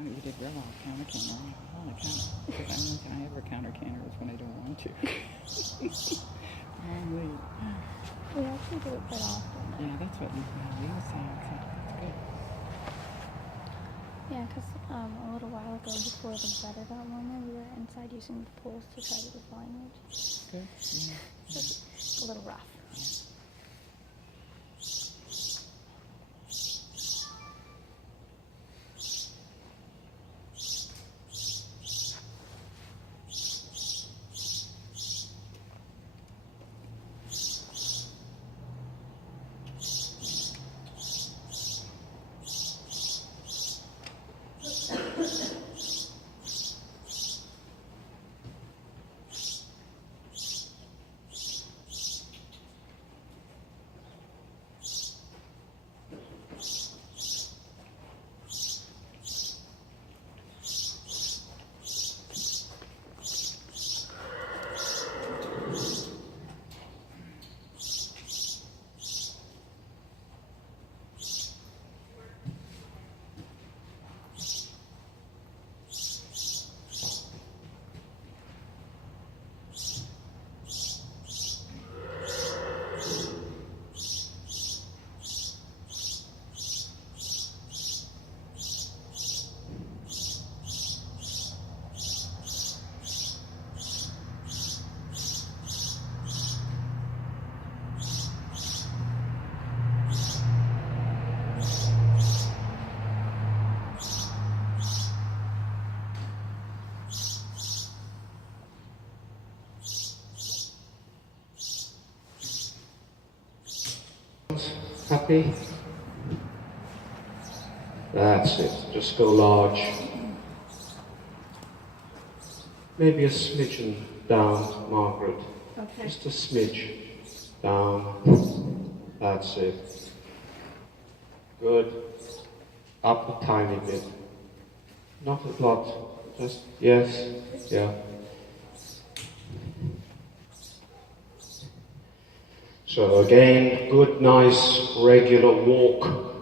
counter. You did real well, counter canter. I'm like, holy cow. Because the only time I ever counter canter is when I don't want to. Only. We actually do it quite often. Yeah, that's what we were saying. So that's good. Yeah, because a little while ago, before the weather got warmer, we were inside using the poles to try to do flying wedge. Good. Yeah. A little rough. Happy? That's it. Just go large. Maybe a smidgen down, Margaret. Okay. Just a smidge down. That's it. Good. Up a tiny bit. Not a lot. Just, yes, yeah. So again, good, nice, regular walk.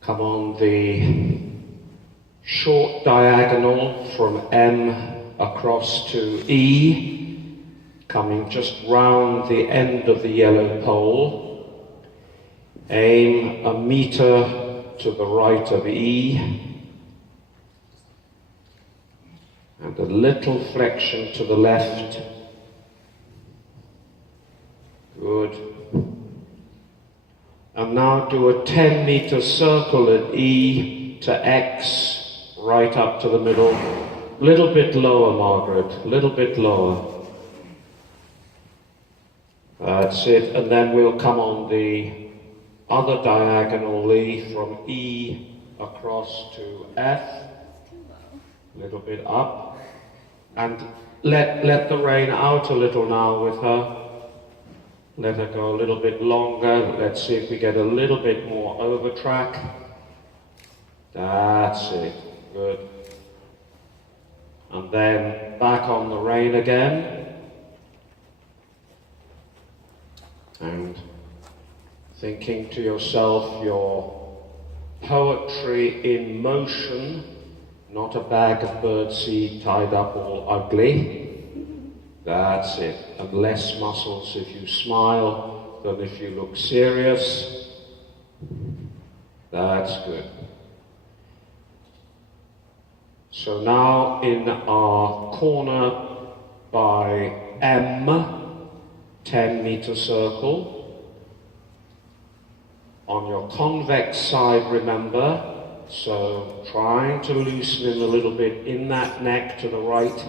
Come on the short diagonal from M across to E, coming just round the end of the yellow pole. Aim a meter to the right of E, and a little flexion to the left. Good. And now do a 10-meter circle at E to X, right up to the middle. A little bit lower, Margaret, a little bit lower. That's it, and then we'll come on the other diagonally from E across to F. A little bit up. And let the rein out a little now with her. Let her go a little bit longer. Let's see if we get a little bit more over track. That's it. Good. And then back on the rein again. And thinking to yourself your poetry in motion, not a bag of birdseed tied up all ugly. That's it. And less muscles if you smile than if you look serious. That's good. So now in our corner by M, 10-meter circle. On your convex side, remember, so trying to loosen in a little bit in that neck to the right,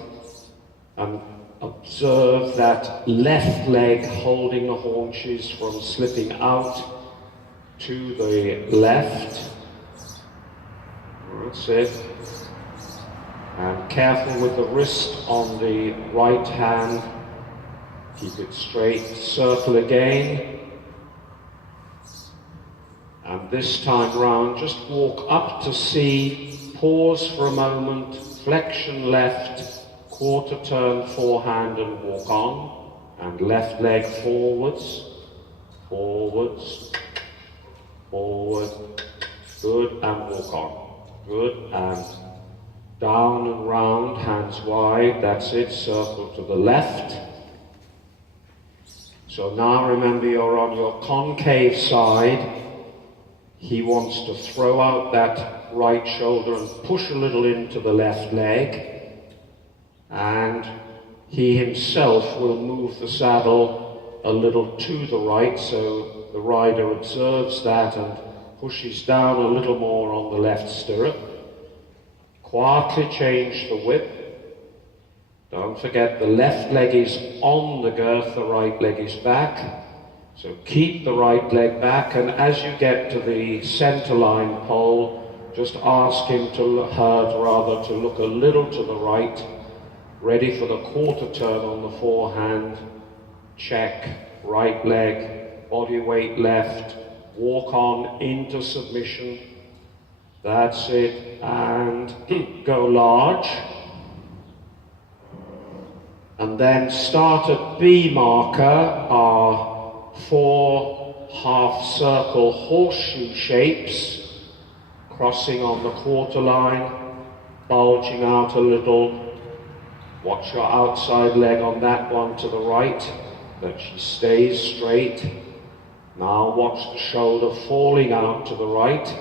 and observe that left leg holding the haunches from slipping out to the left. That's it. And careful with the wrist on the right hand. Keep it straight. Circle again. And this time round, just walk up to C, pause for a moment, flexion left, quarter turn forehand and walk on, and left leg forwards, forwards, forward, good, and walk on. Good, and down and round, hands wide, that's it, circle to the left. So now remember you're on your concave side. He wants to throw out that right shoulder and push a little into the left leg. And he himself will move the saddle a little to the right, so the rider observes that and pushes down a little more on the left stirrup. Quietly change the whip. Don't forget the left leg is on the girth, the right leg is back. So keep the right leg back, and as you get to the center line pole, just ask him to, to look a little to the right, ready for the quarter turn on the forehand. Check, right leg, body weight left, walk on into submission. That's it, and go large. And then start at B marker, our 4 half-circle horseshoe shapes, crossing on the quarter line, bulging out a little. Watch your outside leg on that one to the right, that she stays straight. Now watch the shoulder falling out to the right.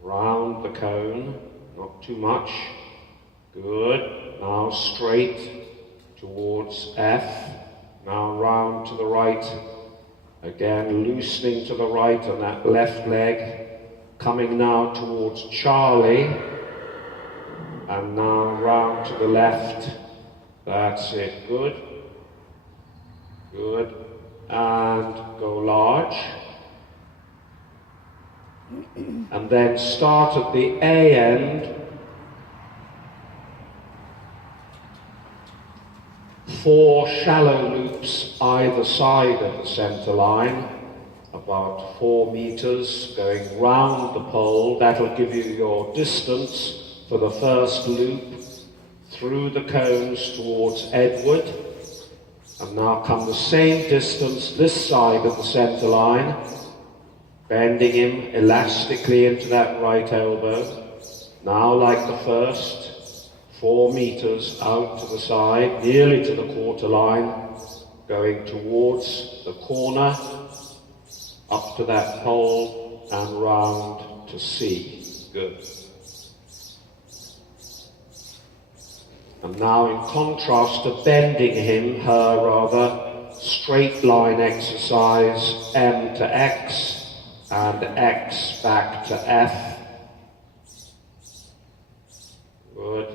Round the cone, not too much. Good. Now straight towards F. Now round to the right, again loosening to the right on that left leg, coming now towards Charlie, and now round to the left. That's it, good, good, and go large. And then start at the A end, 4 shallow loops either side of the center line, about 4 meters, going round the pole. That'll give you your distance for the first loop through the cones towards Edward. And now come the same distance this side of the center line, bending him elastically into that right elbow. Now, like the first, 4 meters out to the side, nearly to the quarter line, going towards the corner, up to that pole, and round to C. Good. And now, in contrast to bending him, her rather, straight line exercise, M to X, and X back to F. Good.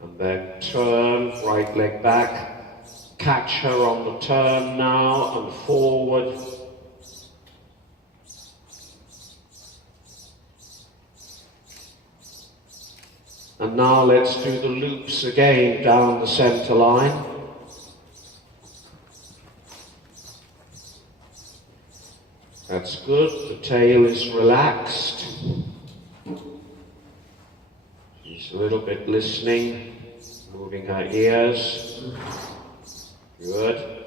And then turn, right leg back, catch her on the turn now, and forward. And now let's do the loops again down the center line. That's good, the tail is relaxed. She's a little bit listening, moving her ears. Good.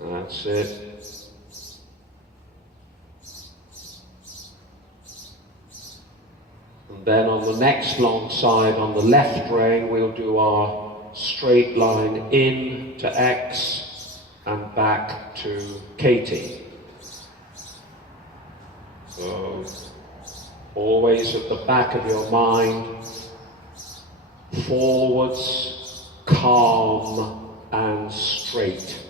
That's it. And then on the next long side, on the left rein, we'll do our straight line in to X and back to Katie. So, always at the back of your mind, forwards, calm and straight.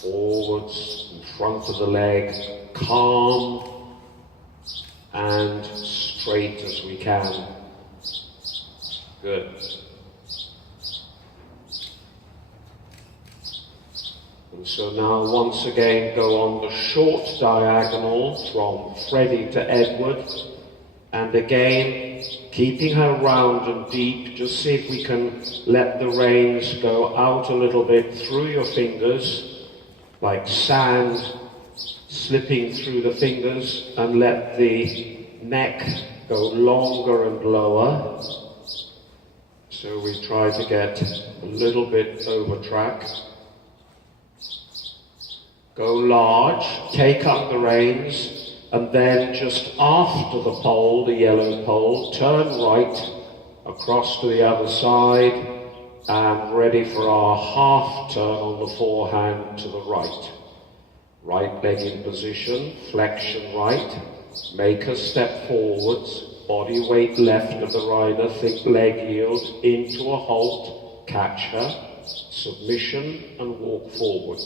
Forwards, in front of the leg, calm and straight as we can. Good. And so now once again go on the short diagonal from Freddie to Edward, and again keeping her round and deep. Just see if we can let the reins go out a little bit through your fingers, like sand slipping through the fingers, and let the neck go longer and lower. So we try to get a little bit over track. Go large, take up the reins, and then just after the pole, the yellow pole, turn right across to the other side and ready for our half turn on the forehand to the right. Right leg in position, flexion right, make a step forwards, body weight left of the rider, think leg yield, into a halt, catch her, submission and walk forward.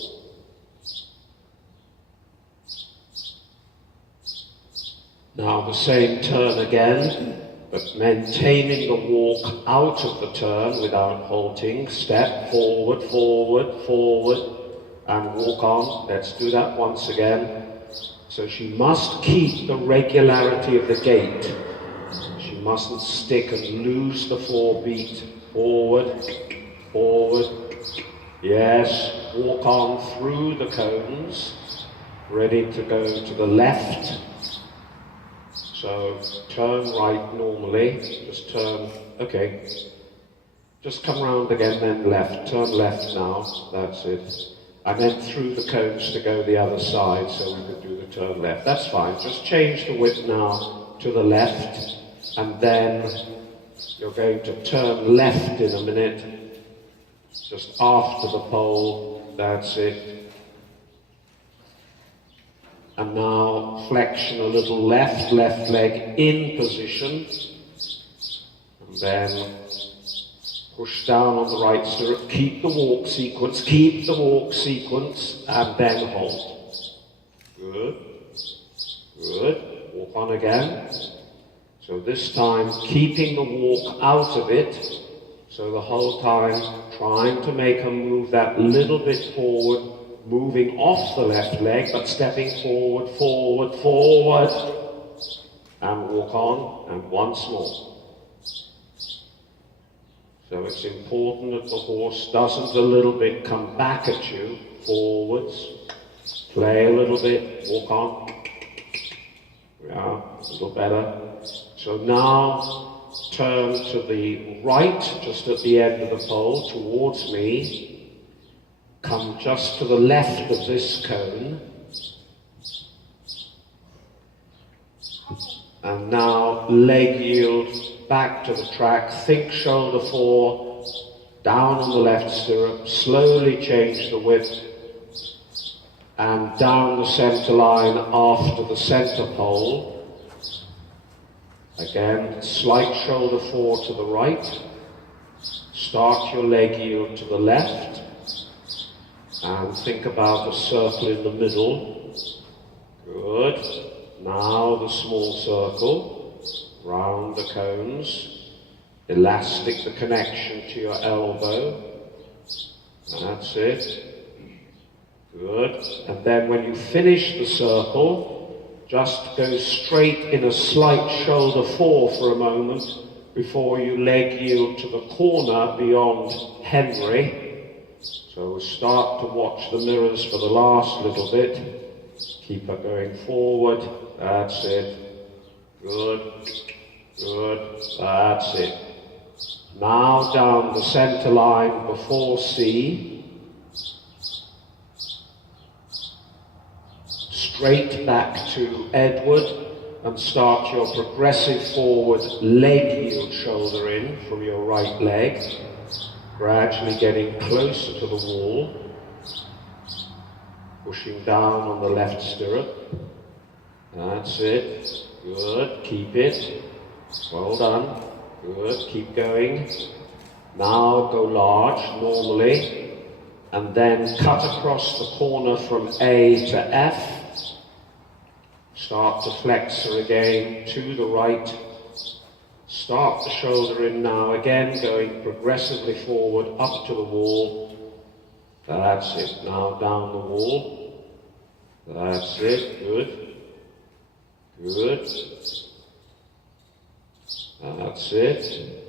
Now the same turn again, but maintaining the walk out of the turn without halting. Step forward, forward, forward, and walk on. Let's do that once again. So she must keep the regularity of the gait. She mustn't stick and lose the 4 beat. Forward, forward. Yes, walk on through the cones. Ready to go to the left. So turn right normally, just turn, okay. Just come round again, then left, turn left now, that's it. I meant through the cones to go the other side so we could do the turn left. That's fine, just change the width now to the left, and then you're going to turn left in a minute, just after the pole, that's it. And now flexion a little left leg in position, and then push down on the right stirrup, keep the walk sequence, and then hold. Good, good, walk on again. So this time keeping the walk out of it, so the whole time trying to make her move that little bit forward, moving off the left leg, but stepping forward, forward, forward, and walk on, and once more. So it's important that the horse doesn't a little bit come back at you, forwards, play a little bit, walk on, yeah, a little better. So now turn to the right, just at the end of the pole, towards me. Come just to the left of this cone. And now leg yield back to the track. Think shoulder 4, down on the left stirrup. Slowly change the width. And down the center line after the center pole. Again, slight shoulder 4 to the right. Start your leg yield to the left. And think about a circle in the middle. Good. Now the small circle. Round the cones. Elastic the connection to your elbow. That's it. Good. And then when you finish the circle, just go straight in a slight shoulder 4 for a moment before you leg yield to the corner beyond Henry. So we'll start to watch the mirrors for the last little bit. Keep her going forward. That's it. Good. Good. That's it. Now down the center line before C. Straight back to Edward and start your progressive forward leg yield shoulder in from your right leg. Gradually getting closer to the wall, pushing down on the left stirrup. That's it. Good. Keep it. Well done. Good. Keep going. Now go large, normally, and then cut across the corner from A to F. Start to flex her again to the right. Start the shoulder in now, again going progressively forward up to the wall. That's it. Now down the wall. That's it. Good. Good. That's it.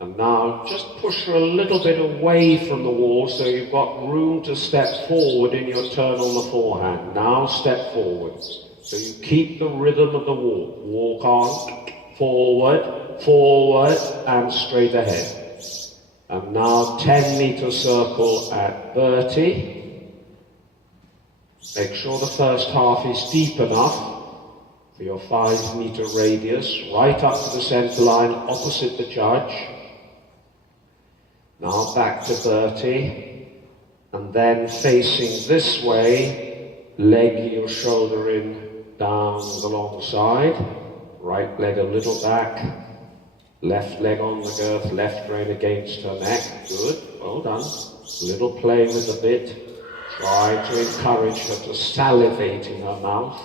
And now just push her a little bit away from the wall so you've got room to step forward in your turn on the forehand. Now step forward. So you keep the rhythm of the walk. Walk on. Forward, forward, and straight ahead. And now 10-meter circle at 30. Make sure the first half is deep enough for your 5-meter radius, right up to the center line, opposite the judge. Now back to Bertie, and then facing this way, leg your shoulder in, down the long side, right leg a little back, left leg on the girth, left rein against her neck, good, well done. Little play with the bit. Try to encourage her to salivate in her mouth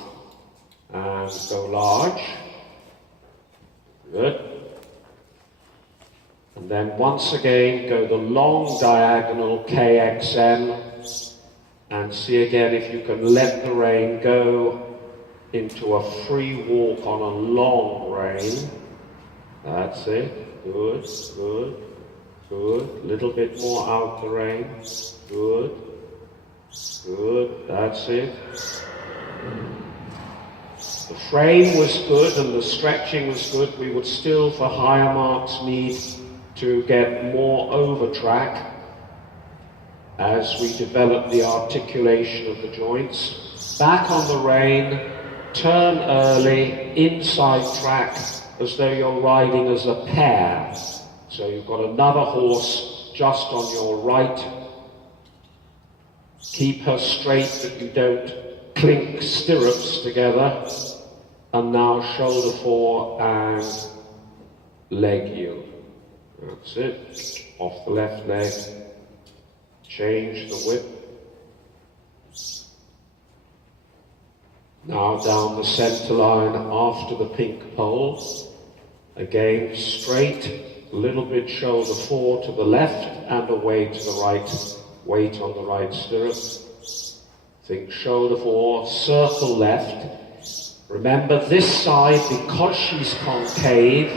and go large. Good. And then once again go the long diagonal KXM and see again if you can let the rein go into a free walk on a long rein. That's it. Good, good, good. Little bit more out the rein. Good. Good, that's it. The frame was good and the stretching was good. We would still, for higher marks, need to get more over track as we develop the articulation of the joints. Back on the rein, turn early, inside track, as though you're riding as a pair. So you've got another horse just on your right. Keep her straight that you don't clink stirrups together. And now shoulder fore and leg yield. That's it. Off the left leg. Change the whip. Now down the center line after the pink pole. Again, straight, a little bit shoulder fore to the left and away to the right. Weight on the right stirrup. Think shoulder fore, circle left. Remember this side, because she's concave,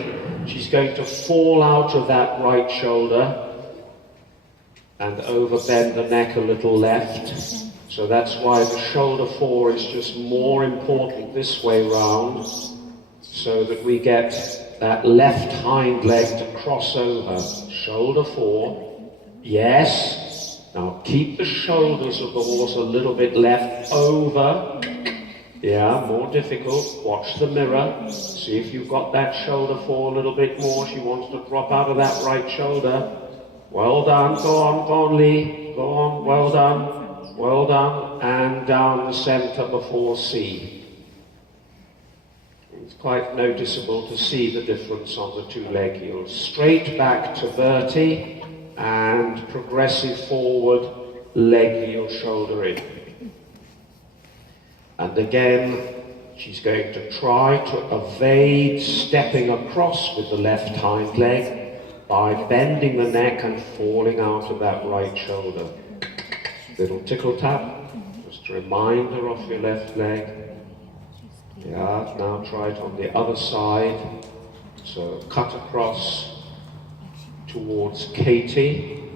she's going to fall out of that right shoulder and overbend the neck a little left. So that's why the shoulder fore is just more important this way round, so that we get that left hind leg to cross over. Shoulder fore, yes. Now keep the shoulders of the horse a little bit left over. Yeah, more difficult. Watch the mirror. See if you've got that shoulder fore a little bit more. She wants to drop out of that right shoulder. Well done. Go on, Lee. Go on. Well done. Well done. And down the center before C. It's quite noticeable to see the difference on the two leg yields. Straight back to Bertie. And progressive forward, leg yield, shoulder in. And again, she's going to try to evade stepping across with the left hind leg by bending the neck and falling out of that right shoulder. Little tickle tap, just a reminder off your left leg. Yeah, now try it on the other side. So cut across towards Katie.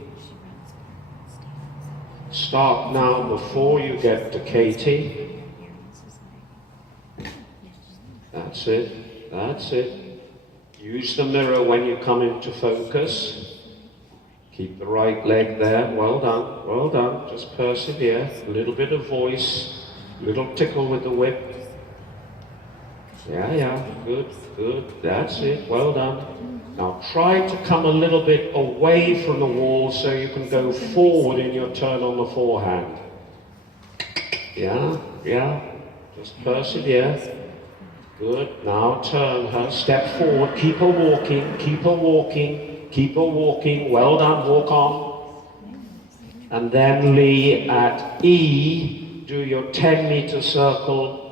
Start now before you get to Katie. That's it, that's it. Use the mirror when you come into focus. Keep the right leg there, well done, well done. Just persevere, a little bit of voice, a little tickle with the whip. Yeah, good, good, that's it, well done. Now try to come a little bit away from the wall so you can go forward in your turn on the forehand. Yeah, just persevere. Good, now turn her, step forward, keep her walking, keep her walking, keep her walking, well done, walk on. And then Lee at E, do your 10-meter circle.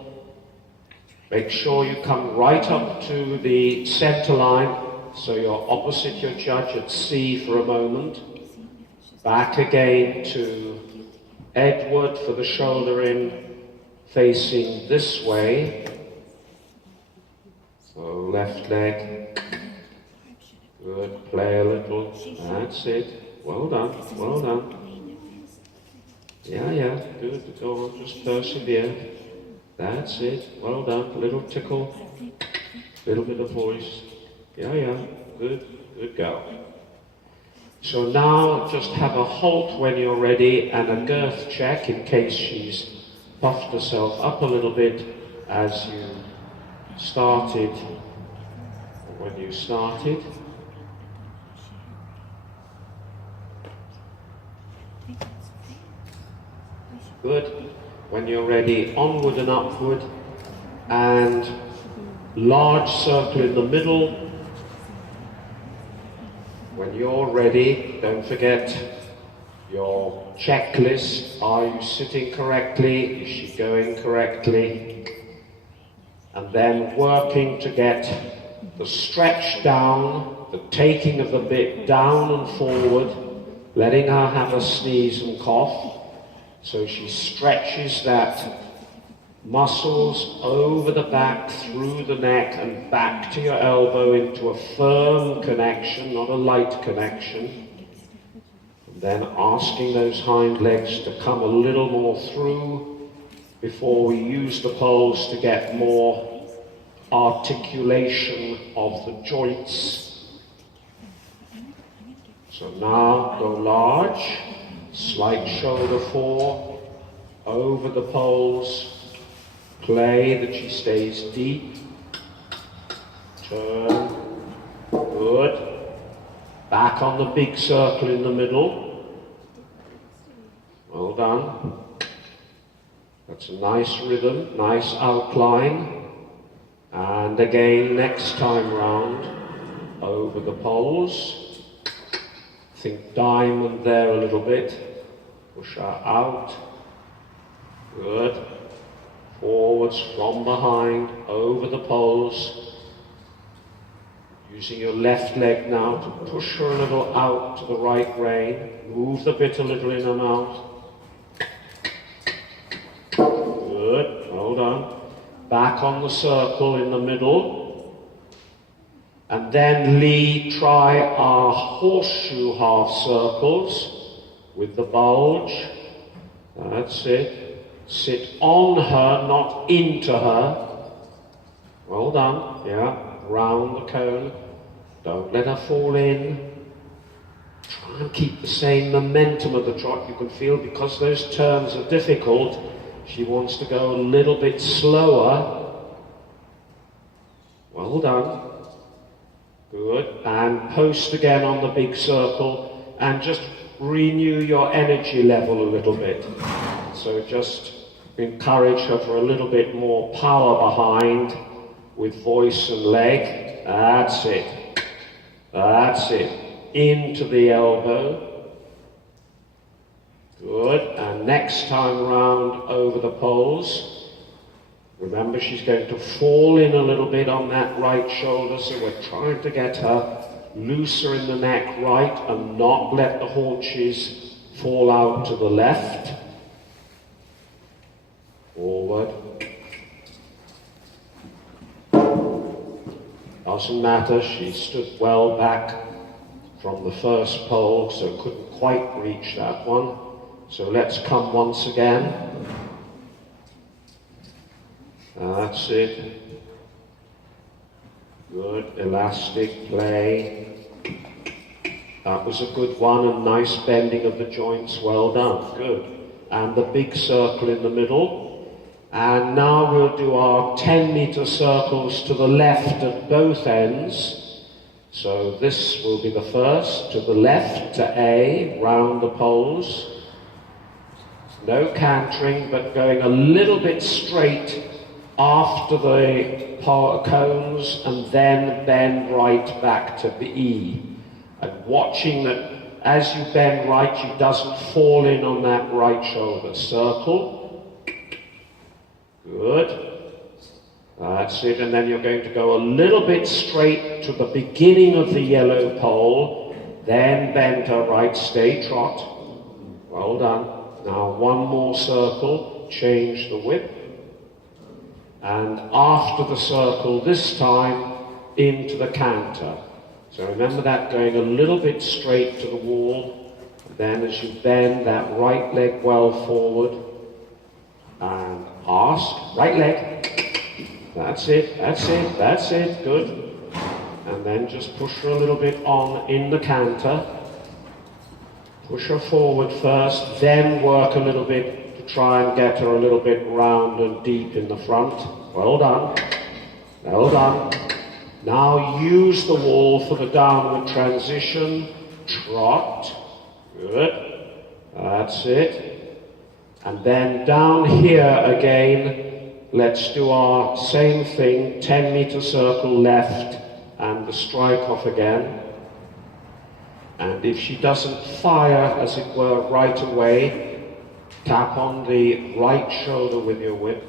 Make sure you come right up to the center line. So you're opposite your judge at C for a moment. Back again to Edward for the shoulder in, facing this way. So left leg. Good, play a little. That's it. Well done, well done. Yeah, good. Go on, just persevere. That's it. Well done. Little tickle. Little bit of voice. Yeah, good go. So now just have a halt when you're ready and a girth check in case she's puffed herself up a little bit as you started, or when you started. Good. When you're ready, onward and upward, and large circle in the middle. When you're ready, don't forget your checklist. Are you sitting correctly? Is she going correctly? And then working to get the stretch down, the taking of the bit down and forward, letting her have a sneeze and cough. So she stretches that muscles over the back, through the neck, and back to your elbow into a firm connection, not a light connection. And then asking those hind legs to come a little more through before we use the poles to get more articulation of the joints. So now go large, slight shoulder forward, over the poles. Play that she stays deep. Turn. Good. Back on the big circle in the middle. Well done. That's a nice rhythm, nice outline. And again, next time round, over the poles. Think diamond there a little bit. Push her out. Good. Forwards from behind, over the poles. Using your left leg now to push her a little out to the right rein. Move the bit a little in her mouth. Good, well done. Back on the circle in the middle. And then Lee, try our horseshoe half circles with the bulge. That's it. Sit on her, not into her. Well done, yeah. Round the cone. Don't let her fall in. Try and keep the same momentum of the trot. You can feel because those turns are difficult, she wants to go a little bit slower. Well done. Good. And post again on the big circle and just renew your energy level a little bit. So just encourage her for a little bit more power behind with voice and leg. That's it. That's it. Into the elbow. Good. And next time round over the poles. Remember, she's going to fall in a little bit on that right shoulder, so we're trying to get her looser in the neck right and not let the haunches fall out to the left. Forward. Doesn't matter, she stood well back from the first pole, so couldn't quite reach that one. So let's come once again. That's it. Good, elastic play. That was a good one, and nice bending of the joints, well done, good. And the big circle in the middle. And now we'll do our 10-meter circles to the left at both ends. So this will be the first, to the left, to A, round the poles. No cantering, but going a little bit straight after the cones, and then bend right back to B. And watching that as you bend right, she doesn't fall in on that right shoulder. Circle. Good. That's it, and then you're going to go a little bit straight to the beginning of the yellow pole, then bend her right, stay trot. Well done. Now one more circle, change the whip. And after the circle, this time, into the canter. So remember that, going a little bit straight to the wall, then as you bend that right leg well forward, and ask, right leg, that's it, that's it, that's it, good. And then just push her a little bit on in the canter. Push her forward first, then work a little bit to try and get her a little bit round and deep in the front. Well done. Well done. Now use the wall for the downward transition. Trot. Good. That's it. And then down here again, let's do our same thing. 10-meter circle left and the strike off again. And if she doesn't fire, as it were, right away, tap on the right shoulder with your whip,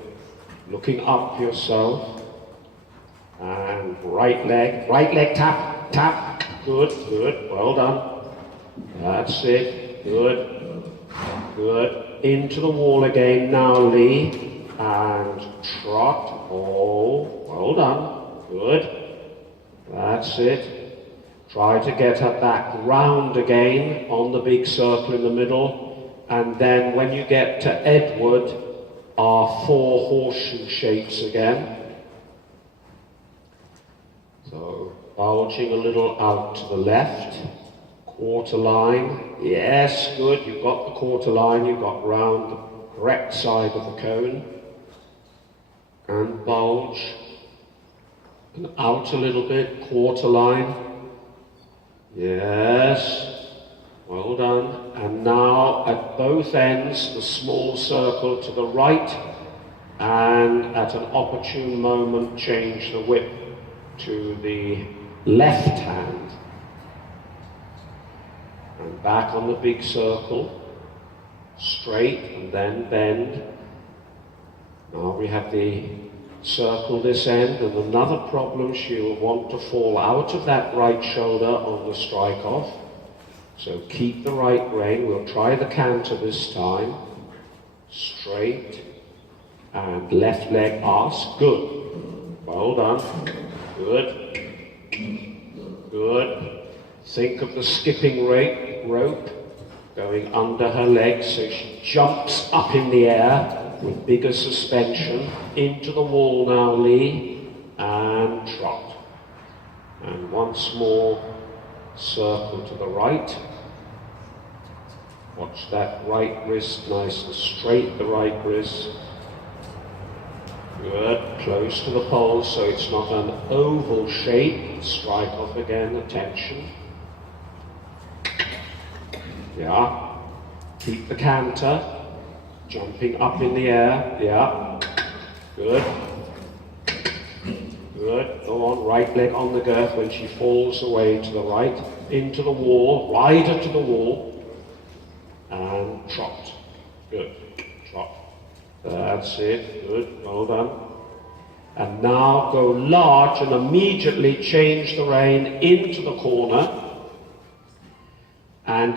looking up yourself. And right leg tap, tap. Good, good, well done. That's it, good, good. Into the wall again now, Lee. And trot, oh, well done, good. That's it. Try to get her back round again on the big circle in the middle. And then when you get to Edward, our 4 horseshoe shapes again. So, bulging a little out to the left, quarter line, yes, good, you've got the quarter line, you've got round the correct side of the cone, and bulge, and out a little bit, quarter line, yes, well done, and now at both ends, the small circle to the right, and at an opportune moment, change the whip to the left hand and back on the big circle, straight and then bend. Now we have the circle this end, and another problem, she'll want to fall out of that right shoulder on the strike off, so keep the right rein. We'll try the canter this time, straight and left leg ask, good, well done. Good. Good. Think of the skipping rope going under her legs so she jumps up in the air with bigger suspension. Into the wall now, Lee, and trot. And once more, circle to the right. Watch that right wrist nice and straight, the right wrist. Good, close to the pole so it's not an oval shape. Strike off again, attention. Yeah. Keep the canter. Jumping up in the air, yeah. Good. Good, go on, right leg on the girth when she falls away to the right. Into the wall, ride her to the wall. And trot. Good, trot. That's it, good, well done. And now go large and immediately change the rein into the corner. And